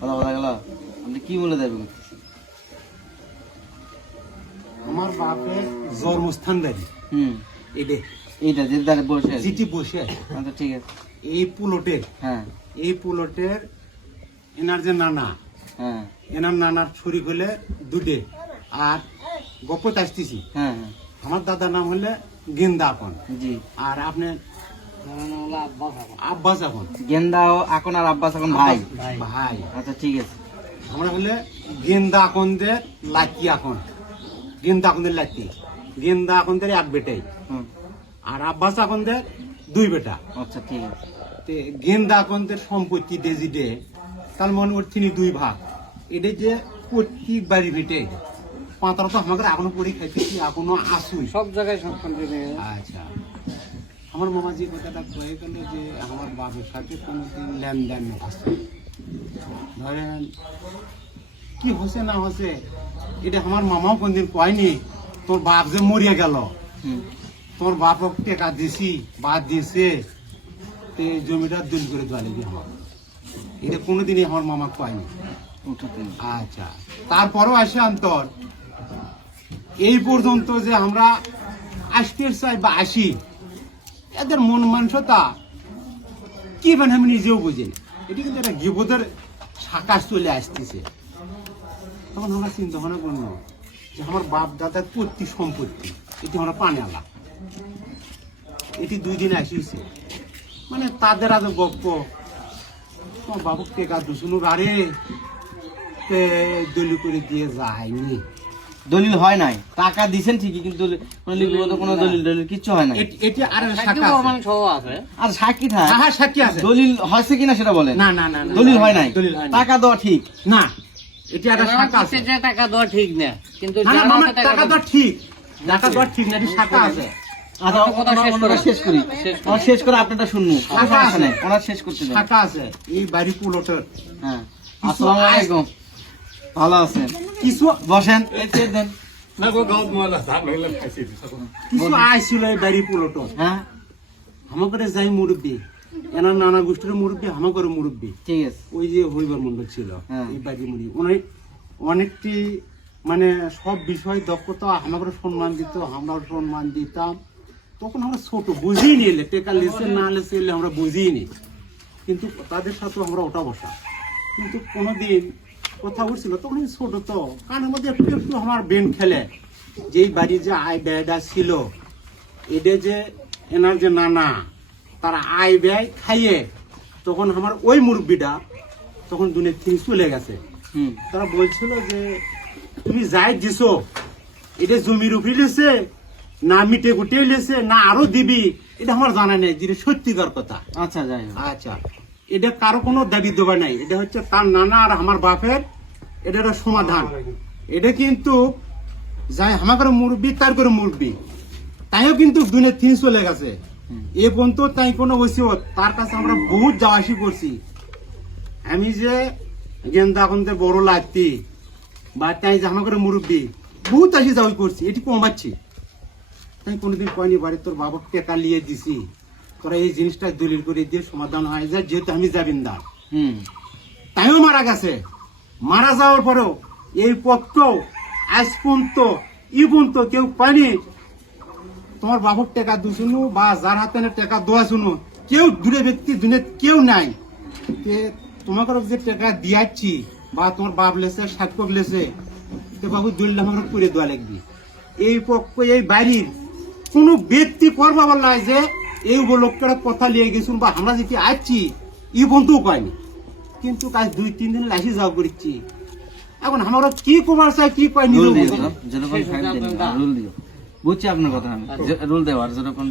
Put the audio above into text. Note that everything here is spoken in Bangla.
কথা বলা গেল, আপনি কি বলে দাবি করতেছেন? আমার বাপের জন্মস্থান বাড়ি এইটা যে দাঁড়ে বসে আছে। যেটি বসে আছে আচ্ছা ঠিক আছে। এই পুলটের হ্যাঁ এই পুলটের এনার যে নানা, হ্যাঁ এনার নানার ছুরি হলে দুটে। আর গপত আসতেছি, হ্যাঁ হ্যাঁ আমার দাদার নাম হলে গেন্দা আপন, জি। আর আপনার আব্বাস আপন। গেন্দা ও এখন আর আব্বাস এখন ভাই। ভাই আচ্ছা ঠিক আছে। আমরা হলে গেন্দা আকনদের লাকি এখন, গেন্দা আকনদের লাকি, গেন্দা আকনদের এক বেটাই, হুম আর আব্বাস আকনদের দুই বেটা। আচ্ছা ঠিক আছে। তে গেন্দা আকনদের সম্পত্তি ডেজি ডে তার মনে ওর তিনি দুই ভাগ। এটা যে প্রত্যেক বাড়ি ভিটে পাঁতরা তো আমাকে এখনো পড়ে খাইতেছি, এখনো আসুই সব জায়গায় সব আচ্ছা। আমার মামা যে কথাটা কয়ে গেল যে আমার বাবার সাথে কোনোদিন লেনদেন আছে, ধরেন কি হসে না হসে এটা আমার মামাও কোনদিন কয়নি। তোর বাপ যে মরিয়া গেল, তোর বাপক টেকা দিছি বাদ দিয়েছে, তে জমিটা দলিল করে দেওয়া লাগবে আমার, এটা কোনোদিনই আমার মামা কয়নি। আচ্ছা, তারপরও আসে অন্তর এই পর্যন্ত যে আমরা আসতে চাই বা আসি, এদের মন মানসতা কি মানে আমি নিজেও বুঝি না। এটি কিন্তু একটা গিবদের সাকাশ চলে আসতেছে। তখন আমরা চিন্তা ভাবনা করবো যে আমার বাপ দাদার প্রতি সম্পত্তি এটি আমরা পানে আলা, এটি 2 দিন আসিছে, মানে তাদের আজ গপ্প তোমার বাবুক টেকা দুশুনো গাড়ে দলি করে দিয়ে যায়নি। দলিল হয় নাই, টাকা দিছেন ঠিকই, কিন্তু কোনো লিপিবদ্ধ কোনো দলিল দলিল কিচ্ছু হয় না। এটি আর শাখা আছে। আর সাক্ষী থাকে, হ্যাঁ সাক্ষী আছে। দলিল হয়েছে কিনা সেটা বলেন। না না না দলিল হয় নাই, দলিল হয় না। টাকা দেওয়া ঠিক না, এটি একটা শাখা আছে। টাকা দেওয়া ঠিক না, কিন্তু না না মামা, টাকা দেওয়া ঠিক, টাকা দেওয়া ঠিক না, এটি শাখা আছে। আচ্ছা ওনারা শেষ করি, ওনার শেষ করে আপনারটা শুনবো। শাখা আছে, ওনার শেষ করতে দেন। শাখা আছে এই বাড়ি পুলটের। হ্যাঁ আসসালামু আলাইকুম, ভালো আছেন? কিছু বসেন, এই চেয়ার দেন। কিছু আইছিল এই বাড়ি পুলটের। হ্যাঁ আমাকে যাই মুরব্বী, এনার নানা গোষ্ঠীর মুরব্বী, আমাকে মুরব্বী, ঠিক আছে। ওই যে হরিবার মন্ডল ছিল হ্যাঁ। এই বাড়ি মুড়ি, অনেকটি মানে সব বিষয় দক্ষতা আমাকে সম্মান দিত, আমরাও সম্মান দিতাম। তখন আমরা ছোট বুঝিয়ে নিলে, টেকা লেসে না লেসে এলে আমরা বুঝিয়ে নি, কিন্তু তাদের সাথে আমরা ওটা বসা। কিন্তু কোনোদিন কথা উঠছিল, তখন আমি ছোট, তো কানের মধ্যে একটু একটু আমার বেন খেলে যেই বাড়ি যে আয় ব্যয়টা ছিল, এটা যে এনার যে নানা তারা আয় ব্যয় খাইয়ে, তখন আমার ওই মুরব্বীটা তখন দুনিয়া থেকে চলে গেছে। তারা বলছিল যে তুমি যাই দিছো, এটা জমির উপরে লেছে না মিটে গুটিয়ে লেছে না আরো দিবি, এটা আমার জানা নেই, যেটা সত্যিকার কথা। আচ্ছা যাই হোক। আচ্ছা, এটা কারো কোনো দাবি দেওয়া নাই, এটা হচ্ছে তার নানা আর আমার বাপের এটার সমাধান। এটা কিন্তু যাই আমাদের মুরব্বী তার করে মুরব্বী, তাইও কিন্তু দুনিয়া থেকে চলে গেছে। এ পর্যন্ত তাই কোনো ওসিয়ত তার কাছে আমরা বহুত যাওয়া আসি করছি। আমি যে গেন্দা এখন বড় লাগতি বা তাই যে আমাদের মুরব্বী বহুত আসি যাওয়াই করছি, এটি কমাচ্ছি। তাই কোনোদিন কয়নি বাড়ি তোর বাবা টেকা নিয়ে দিছি, তোরা এই জিনিসটা দলিল করে দিয়ে সমাধান হয়ে যায়, যেহেতু আমি জামিনদার। তাইও মারা গেছে, মারা যাওয়ার পরেও এই পক্ষ আজ পর্যন্ত ই পর্যন্ত কেউ পায়নি তোমার বাবুর টেকা দুশুনু বা যার হাতে টেকা দোয়া শুনু, কেউ দূরে ব্যক্তি দুনিয়া কেউ নাই। তোমাকে যে টেকা দিয়াচ্ছি বা তোমার বাপ লেছে সাক্ষর লেছে, তো বাবু দলিল আমাকে করে দেওয়া লাগবে। এই পক্ষ এই বাড়ির কোন ব্যক্তি করবা বললাই যে এই উপলক্ষের কথা লিয়ে গেছুন বা আমরা যেটি আসছি ই বন্ধু কয়নি, কিন্তু কাজ 2-3 দিন লাইসি যাওয়া করছি। এখন আমরা কি কমার চাই কি কয় নিজে রুল দিও, বুঝছি আপনার কথা। রুল দেওয়ার যেরকম